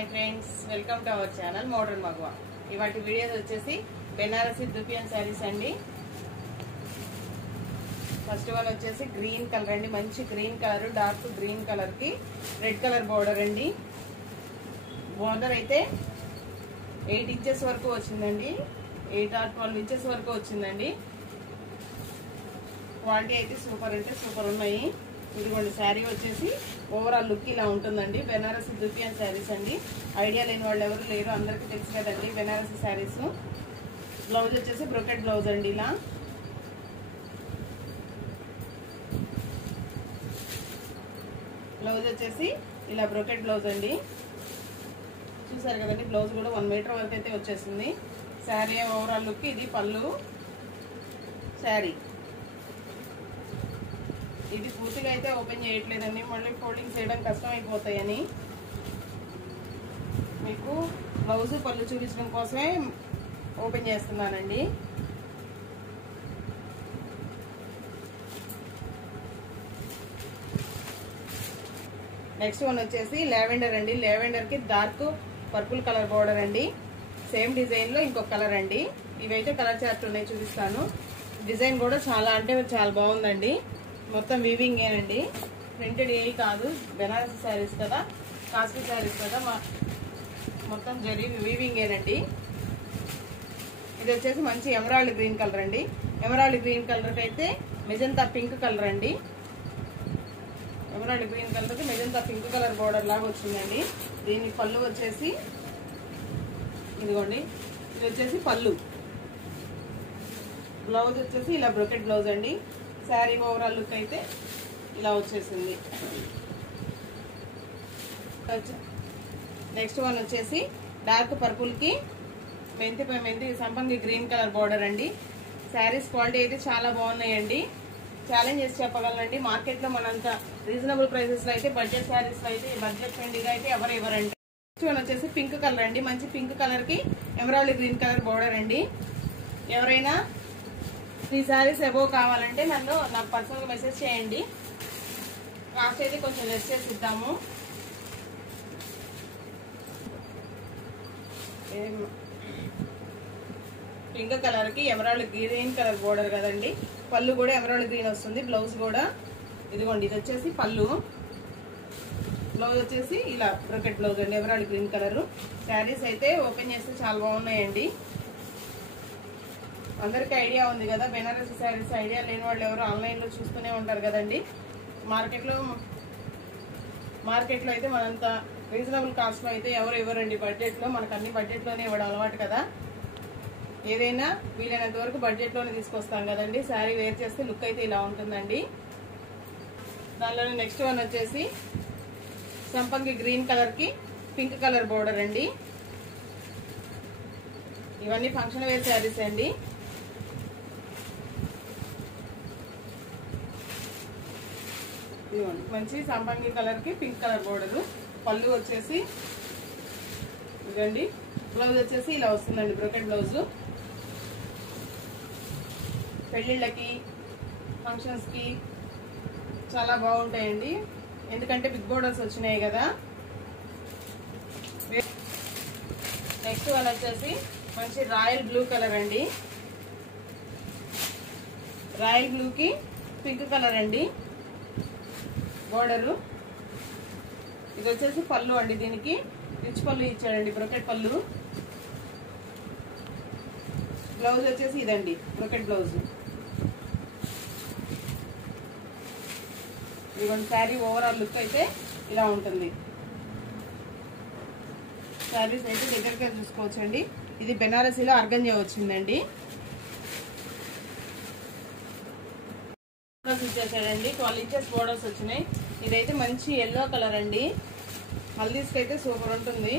Hi friends, welcome to our channel modern మగువా. ఇవాటి videos వచ్చేసి బెనారసి దుపియన్ శారీస్ అండి. ఫస్ట్ వన్ వచ్చేసి గ్రీన్ కలర్ అండి, మంచి green colour, dark green colour కి రెడ్ కలర్ బోర్డర్ అండి. బోర్డర్ అయితే 8 ఇంచెస్ వరకు వచ్చిందండి, 8 or 12 ఇంచెస్ వరకు వచ్చిందండి. క్వాలిటీ అయితే సూపర్ అంటే సూపర్ ఉన్నాయి. ఇదిగోండి శారీ వచ్చేసి ఓవరాల్ లుక్ ఇలా ఉంటుందండి. బెనారసి దుపియన్ శారీస్ అండి. ఐడియా లేని వాళ్ళు ఎవరు లేరు, అందరికీ తెలుసు కదండి బెనారసి శారీస్. బ్లౌజ్ వచ్చేసి బ్రొకెట్ బ్లౌజ్ అండి. ఇలా బ్లౌజ్ వచ్చేసి ఇలా బ్రొకెట్ బ్లౌజ్ అండి. చూసారు కదండి, బ్లౌజ్ కూడా 1 మీటర్ వరకు అయితే వచ్చేసింది. శారీ ఓవరాల్ లుక్ ఇది. పళ్ళు శారీ ఇది పూర్తిగా అయితే ఓపెన్ చేయట్లేదండి, మళ్ళీ ఫోల్డింగ్ చేయడం కష్టం అయిపోతాయని. మీకు బ్లౌజ్ పళ్ళు చూపించడం కోసమే ఓపెన్ చేస్తున్నానండి. నెక్స్ట్ వన్ వచ్చేసి లావెండర్ అండి. లావెండర్ కి డార్క్ పర్పుల్ కలర్ బోర్డర్ అండి. సేమ్ డిజైన్ లో ఇంకొక కలర్ అండి. ఇవైతే కలర్ చార్ట్ ఉన్నాయి, చూపిస్తాను. డిజైన్ కూడా చాలా అంటే చాలా బాగుందండి. మొత్తం వీవింగ్ ఏనండి, ప్రింటెడ్ ఏవి కాదు. బెనారసి శారీస్ కదా, కాస్ట్లీ శారీస్ కదా, మొత్తం జరీ వీవింగ్ ఏనండి. ఇది వచ్చేసి మంచి ఎమరాల్డ్ గ్రీన్ కలర్ అండి. ఎమరాల్డ్ గ్రీన్ కలర్ అయితే మెజంతా పింక్ కలర్ అండి. ఎమరాల్డ్ గ్రీన్ కలర్ కి మెజంతా పింక్ కలర్ బోర్డర్ లాగా వచ్చిందండి. దీని పళ్ళు వచ్చేసి ఇదిగోండి, ఇది వచ్చేసి పళ్ళు. బ్లౌజ్ వచ్చేసి ఇలా బ్రొకెట్ బ్లౌజ్ అండి. శారీ ఓవరాల్ లుక్ అయితే ఇలా వచ్చేసింది. నెక్స్ట్ వన్ వచ్చేసి డార్క్ పర్పుల్ కి మెంతి సంపంగి గ్రీన్ కలర్ బోర్డర్ అండి. శారీస్ క్వాలిటీ అయితే చాలా బాగున్నాయండి. ఛాలెంజ్ చేసి చెప్పగలనండి, మార్కెట్ లో మనంత రీజనబుల్ ప్రైసెస్ లో అయితే, బడ్జెట్ శారీస్ లో అయితే, బడ్జెట్ ఫ్రెండ్లీగా అయితే ఎవరు ఇవ్వరండి. నెక్స్ట్ వన్ వచ్చేసి పింక్ కలర్ అండి. మంచి పింక్ కలర్ కి ఎమరాల్డ్ గ్రీన్ కలర్ బోర్డర్ అండి. ఎవరైనా 3 శారీస్ అబోవ్ కావాలంటే నాకు పర్సనల్ గా మెసేజ్ చేయండి. కాస్ట్ అయితే కొంచెం లెస్ చేసి ఇద్దాము. పింక్ కలర్ కి ఎమరాల్డ్ గ్రీన్ కలర్ బోర్డర్ కదండి. పళ్ళు కూడా ఎమరాల్డ్ గ్రీన్ వస్తుంది. బ్లౌజ్ కూడా ఇదిగోండి, ఇది వచ్చేసి పళ్ళు. బ్లౌజ్ వచ్చేసి ఇలా బ్రొకెట్ బ్లౌజ్ అండి, ఎమరాల్డ్ గ్రీన్ కలర్. శారీస్ అయితే ఓపెన్ చేస్తే చాలా బాగున్నాయండి. అందరికి ఐడియా ఉంది కదా బెనారసి శారీస్. ఐడియా లేని వాళ్ళు ఎవరు ఆన్లైన్ లో చూస్తూనే ఉంటారు కదండి. మార్కెట్ లో అయితే మనంత రీజనబుల్ కాస్ట్ లో అయితే ఎవరు ఇవ్వరండి. బడ్జెట్ లో మనకు అన్ని బడ్జెట్ లోనే ఇవ్వడం అలవాటు కదా. ఏదైనా వీలైనంత వరకు బడ్జెట్ లోనే తీసుకొస్తాం కదండి. శారీ వేర్ చేస్తే లుక్ అయితే ఇలా ఉంటుందండి. దానిలోనే నెక్స్ట్ వన్ వచ్చేసి సంపంగి గ్రీన్ కలర్ కి పింక్ కలర్ బోర్డర్ అండి. ఇవన్నీ ఫంక్షన్ వేర్ శారీస్ అండి. మంచి సంపంగి కలర్ కి పింక్ కలర్ బోర్డర్. పళ్ళు వచ్చేసి ఇదండి. బ్లౌజ్ వచ్చేసి ఇలా వస్తుందండి, బ్రొకెట్ బ్లౌజ్. పెళ్లిళ్ళకి, ఫంక్షన్స్ కి చాలా బాగుంటాయండి, ఎందుకంటే బిగ్ బోర్డర్స్ వచ్చినాయి కదా. నెక్స్ట్ వన్ వచ్చేసి మంచి రాయల్ బ్లూ కలర్ అండి. రాయల్ బ్లూ కి పింక్ కలర్ అండి బోర్డరు. ఇది వచ్చేసి పళ్ళు అండి. దీనికి రిచ్ పళ్ళు ఇచ్చాడండి, బ్రొకెట్ పళ్ళు. బ్లౌజ్ వచ్చేసి ఇదండి, బ్రొకెట్ బ్లౌజ్. ఇదిగోండి, శారీ ఓవరాల్ లుక్ అయితే ఇలా ఉంటుంది. శారీస్ అయితే దగ్గరగా చూసుకోవచ్చండి. ఇది బెనారసీలో ఆర్గంజా వచ్చిందండి. ఇచ్చేసాడండి, 12 ఇంచెస్ బోర్డర్స్ వచ్చినాయి. ఇదైతే మంచి ఎల్లో కలర్ అండి. హల్దీస్కి అయితే సూపర్ ఉంటుంది.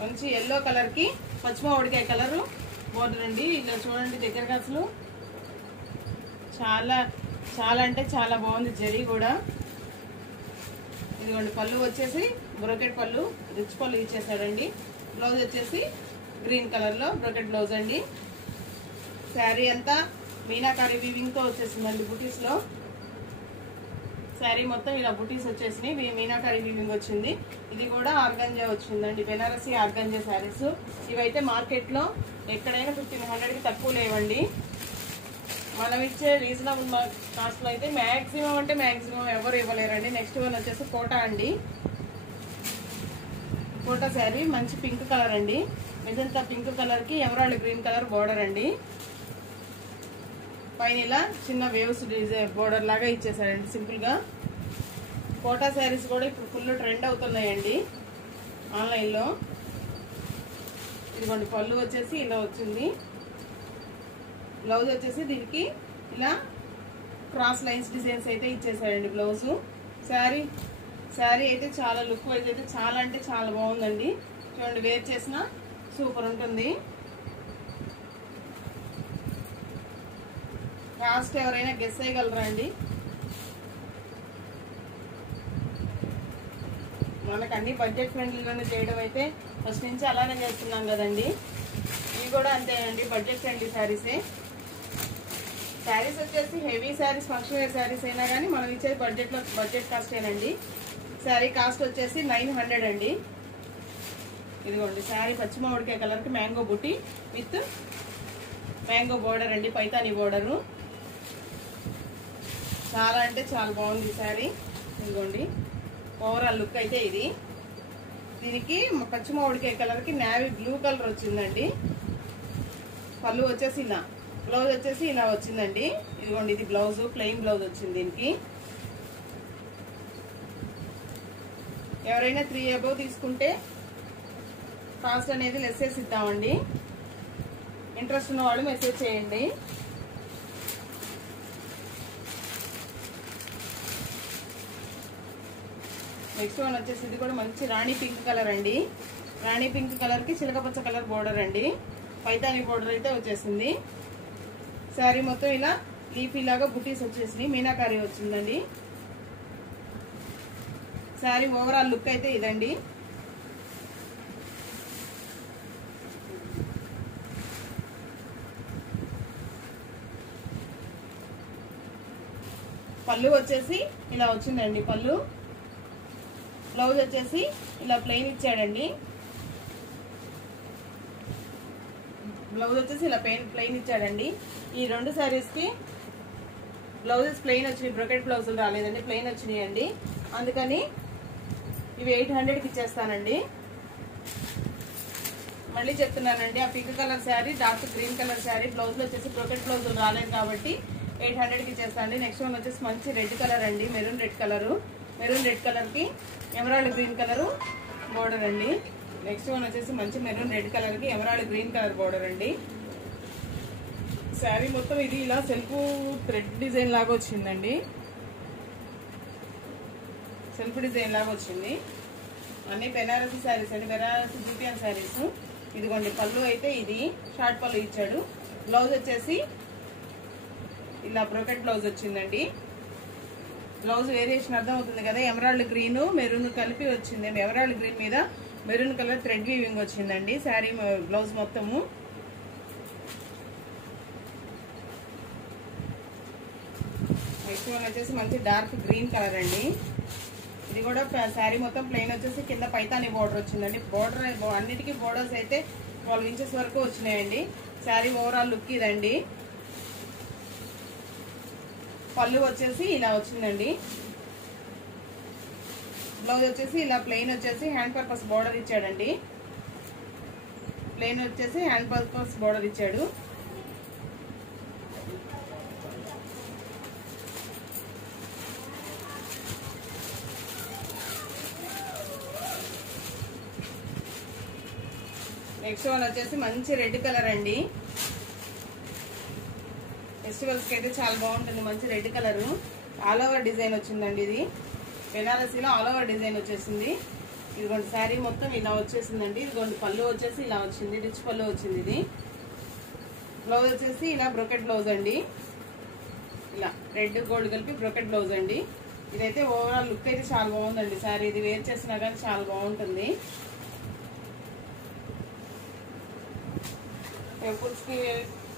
మంచి ఎల్లో కలర్ కి పచ్చిమామిడికాయ కలర్ బోర్డర్ అండి. ఇలా చూడండి దగ్గరగా, అసలు చాలా చాలా అంటే చాలా బాగుంది. జరీ కూడా ఇదిగోండి. పళ్ళు వచ్చేసి బ్రొకెట్ పళ్ళు, రిచ్ పళ్ళు ఇచ్చేసాడండి. బ్లౌజ్ వచ్చేసి గ్రీన్ కలర్ లో బ్రొకెట్ బ్లౌజ్ అండి. శారీ అంతా మీనాకారి వీవింగ్ తో వచ్చేసిందండి బుటీస్ లో. శారీ మొత్తం ఇలా బుటీస్ వచ్చేసినాయి, మీనాకారి వీవింగ్ వచ్చింది. ఇది కూడా ఆర్గంజా వచ్చిందండి, బెనారసి ఆర్గంజా శారీస్. ఇవైతే మార్కెట్ లో ఎక్కడైనా 1500కి తక్కువ లేవండి. మనం ఇచ్చే రీజనబుల్ కాస్ట్ లో అయితే మాక్సిమం అంటే మాక్సిమం ఎవరు ఇవ్వలేరండి. నెక్స్ట్ వన్ వచ్చేసి కోటా అండి. కోటా శారీ మంచి పింక్ కలర్ అండి, మెజంతా పింక్ కలర్ కి ఎమరాల్డ్ గ్రీన్ కలర్ బోర్డర్ అండి. పైన ఇలా చిన్న వేవ్స్ డిజైన్ బోర్డర్ లాగా ఇచ్చేసాడండి సింపుల్ గా. కోటా శారీస్ కూడా ఇప్పుడు ఫుల్ ట్రెండ్ అవుతున్నాయండి ఆన్లైన్ లో. ఇదిగోండి పళ్ళు వచ్చేసి ఇలా వచ్చింది, బ్లౌజ్ వచ్చేసి దీనికి ఇలా క్రాస్ లైన్స్ డిజైన్స్ అయితే ఇచ్చేసాడండి బ్లౌజు. శారీ అయితే చాలా లుక్ వైజ్ అయితే చాలా అంటే చాలా బాగుందండి. చూడండి వేర్ చేసిన సూపర్ ఉంటుంది. కాస్ట్ ఎవరైనా గెస్ చేయగలరా అండి? మనకు అన్ని బడ్జెట్ ఫ్రెండ్లీలోనే చేయడం అయితే ఫస్ట్ నుంచి అలానే చేస్తున్నాం కదండి. ఇవి కూడా అంతేనండి, బడ్జెట్ ఫ్రెండ్లీ శారీసే. శారీస్ వచ్చేసి heavy saris, function wear saris అయినా కానీ మనం ఇచ్చేది బడ్జెట్ కాస్టేనండి. శారీ కాస్ట్ వచ్చేసి 900 అండి. ఇదిగోండి శారీ పచ్చి మామిడికాయ కలర్ కి మ్యాంగో బుట్టి విత్ మ్యాంగో బోర్డర్ అండి, పైతాని బోర్డరు. చాలా అంటే చాలా బాగుంది శారీ. ఇదిగోండి ఓవరాల్ లుక్ అయితే ఇది. దీనికి పచ్చి మామిడికాయ కలర్ కి నేవీ బ్లూ కలర్ వచ్చిందండి. పళ్ళు వచ్చేసి ఇలా, బ్లౌజ్ వచ్చేసి ఇలా వచ్చిందండి. ఇదిగోండి ఇది బ్లౌజ్, ప్లెయిన్ బ్లౌజ్ వచ్చింది దీనికి. ఎవరైనా 3 అబౌవ్ తీసుకుంటే కాస్ట్ అనేది లెస్ చేసి ఇద్దామండి. ఇంట్రెస్ట్ ఉన్న వాళ్ళు మెసేజ్ చేయండి. నెక్స్ట్ వన్ వచ్చేసి ఇది కూడా మంచి రాణి పింక్ కలర్ అండి. రాణి పింక్ కలర్ కి చిలకపచ్చ కలర్ బోర్డర్ అండి, పైతాని బోర్డర్ అయితే వచ్చేసింది. శారీ మొత్తం ఇలా లీఫీ లాగా బుటీస్ వచ్చేసి మీనాకారి వచ్చిందండి. శారీ ఓవరాల్ లుక్ అయితే ఇదండి. పళ్ళు వచ్చేసి ఇలా వచ్చిందండి, పళ్ళు. బ్లౌజ్ వచ్చేసి ఇలా ప్లెయిన్ ఇచ్చాడండి. బ్లౌజ్ వచ్చేసి ఇలా ప్లెయిన్ ఇచ్చాడండి. ఈ రెండు శారీస్ కి బ్లౌజెస్ ప్లెయిన్ వచ్చినాయి, బ్రొకెట్ బ్లౌజులు రాలేదండి, ప్లెయిన్ వచ్చినాయి అండి. అందుకని ఇవి 800కి ఇచ్చేస్తానండి. మళ్ళీ చెప్తున్నానండి, ఆ pink colour sari, dark green colour sari blouse వచ్చేసి బ్రొకెట్ బ్లౌజులు రాలేదు కాబట్టి 800కి ఇచ్చేస్తానండి. నెక్స్ట్ వన్ వచ్చేసి మంచి రెడ్ కలర్ అండి, maroon red colour. Maroon red colour కి ఎమరాల్డ్ గ్రీన్ కలర్ బోర్డర్ అండి. నెక్స్ట్ వన్ వచ్చేసి మంచి మెరూన్ రెడ్ కలర్ కి ఎమరాల్డ్ గ్రీన్ కలర్ బోర్డర్ అండి. శారీ మొత్తం ఇది ఇలా సెల్ఫ్ థ్రెడ్ డిజైన్ లాగా వచ్చిందండి, సెల్ఫ్ డిజైన్ లాగా వచ్చింది. అన్ని బెనారసి శారీస్ అండి, బెనారసి జూపియన్ శారీస్. ఇదిగోండి పళ్ళు అయితే ఇది షార్ట్ పళ్ళు ఇచ్చాడు. బ్లౌజ్ వచ్చేసి ఇలా బ్రోకెట్ బ్లౌజ్ వచ్చిందండి. బ్లౌజ్ వేరియేషన్ అర్థం అవుతుంది కదా, ఎమరాల్డ్ గ్రీన్ మెరూన్ కలిపి వచ్చింది. ఎమరాల్డ్ గ్రీన్ మీద మెరూన్ కలర్ థ్రెడ్ వీవింగ్ వచ్చిందండి శారీ బ్లౌజ్ మొత్తము. నెక్స్ట్ వన్ వచ్చేసి మంచి డార్క్ గ్రీన్ కలర్ అండి. ఇది కూడా శారీ మొత్తం ప్లెయిన్ వచ్చేసి కింద పైతాని బోర్డర్ వచ్చిందండి. బోర్డర్ అన్నిటికీ బోర్డర్స్ అయితే 12 ఇంచెస్ వరకు వచ్చినాయండి. శారీ ఓవరాల్ లుక్ ఇదండి. పళ్ళు వచ్చేసి ఇలా వచ్చిందండి. బ్లౌజ్ వచ్చేసి ఇలా ప్లెయిన్ వచ్చేసి హ్యాండ్ పర్పస్ బోర్డర్ ఇచ్చాడండి. ప్లెయిన్ వచ్చేసి హ్యాండ్ పర్పస్ బోర్డర్ ఇచ్చాడు. నెక్స్ట్ వన్ వచ్చేసి మంచి రెడ్ కలర్ అండి. ఫెస్టివల్స్ కి అయితే చాలా బాగుంటుంది. మంచి red colour all over design వచ్చిందండి. ఇది బెనారసీలో ఆల్ ఓవర్ డిజైన్ వచ్చేసింది. ఇదిగోండి శారీ మొత్తం ఇలా వచ్చేసిందండి. ఇదిగోండి పళ్ళు వచ్చేసి ఇలా వచ్చింది, రిచ్ పళ్ళు వచ్చింది. ఇది బ్లౌజ్ వచ్చేసి ఇలా బ్రోకెట్ బ్లౌజ్ అండి. ఇలా రెడ్ గోల్డ్ కలిపి బ్రోకెట్ బ్లౌజ్ అండి. ఇదైతే ఓవరాల్ లుక్ అయితే చాలా బాగుందండి శారీ. ఇది వేర్ చేసినా కానీ చాలా బాగుంటుంది. టెంపుల్స్ కి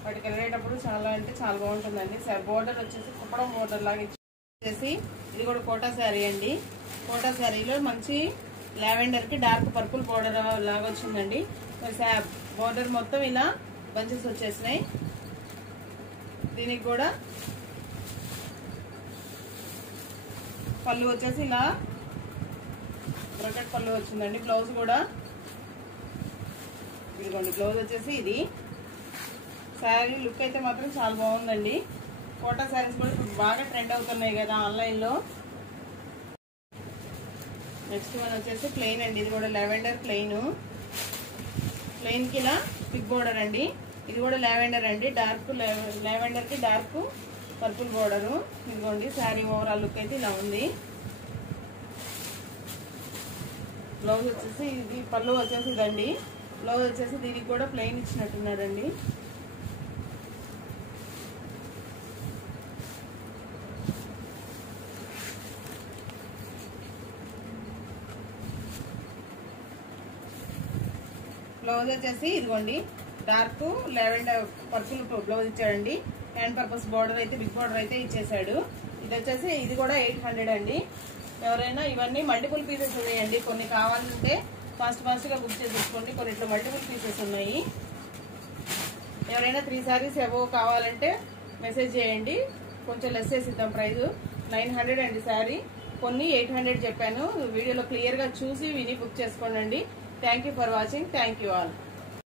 వాటికి వెళ్ళేటప్పుడు చాలా అంటే చాలా బాగుంటుందండి. బోర్డర్ వచ్చేసి కుప్పడం బోర్డర్ లాగా ఇచ్చేసి ఇది కూడా కోటా శారీ అండి. కోటా శారీలో మంచి లావెండర్ కి డార్క్ పర్పుల్ బోర్డర్ లాగా వచ్చిందండి. బోర్డర్ మొత్తం ఇలా బంచెస్ వచ్చేసినాయి. దీనికి కూడా పళ్ళు వచ్చేసి ఇలా బ్రకెట్ పళ్ళు వచ్చిందండి. బ్లౌజ్ కూడా ఇదిగోండి, బ్లౌజ్ వచ్చేసి ఇది. శారీ లుక్ అయితే మాత్రం చాలా బాగుందండి. కోటా శారీస్ కూడా ఇప్పుడు బాగా ట్రెండ్ అవుతున్నాయి కదా ఆన్లైన్లో. నెక్స్ట్ వన్ వచ్చేసి ప్లెయిన్ అండి. ఇది కూడా లావెండర్ ప్లెయిన్ కి ఇలా బిగ్ బోర్డర్ అండి. ఇది కూడా లావెండర్ అండి. డార్క్ లావెండర్ కి డార్క్ పర్పుల్ బోర్డరు. ఇదిగోండి శారీ ఓవరాల్ లుక్ అయితే ఇలా ఉంది. బ్లౌజ్ వచ్చేసి ఇది, పళ్ళు వచ్చేసి ఇదండి. బ్లౌజ్ వచ్చేసి దీనికి కూడా ప్లెయిన్ ఇచ్చినట్టున్నాడండి. బ్లౌజ్ వచ్చేసి ఇదిగోండి, డార్క్ లావెండర్ పర్పుల్ బ్లౌజ్ ఇచ్చాడండి. హ్యాండ్ పర్పస్ బార్డర్ అయితే బిగ్ బార్డర్ అయితే ఇచ్చేసాడు. ఇది వచ్చేసి ఇది కూడా 800 అండి. ఎవరైనా ఇవన్నీ మల్టిపుల్ పీసెస్ ఉన్నాయండి. కొన్ని కావాలంటే ఫాస్ట్ గా బుక్ చేసేసుకోండి. కొన్నిట్లో మల్టిపుల్ పీసెస్ ఉన్నాయి. ఎవరైనా 3 సారీస్ ఎవో కావాలంటే మెసేజ్ చేయండి, కొంచెం లెస్ చేసి ఇద్దాం. ప్రైస్ 900 అండి శారీ. కొన్ని 800 చెప్పాను. వీడియోలో క్లియర్ గా చూసి విని బుక్ చేసుకోండి. Thank you for watching. Thank you all.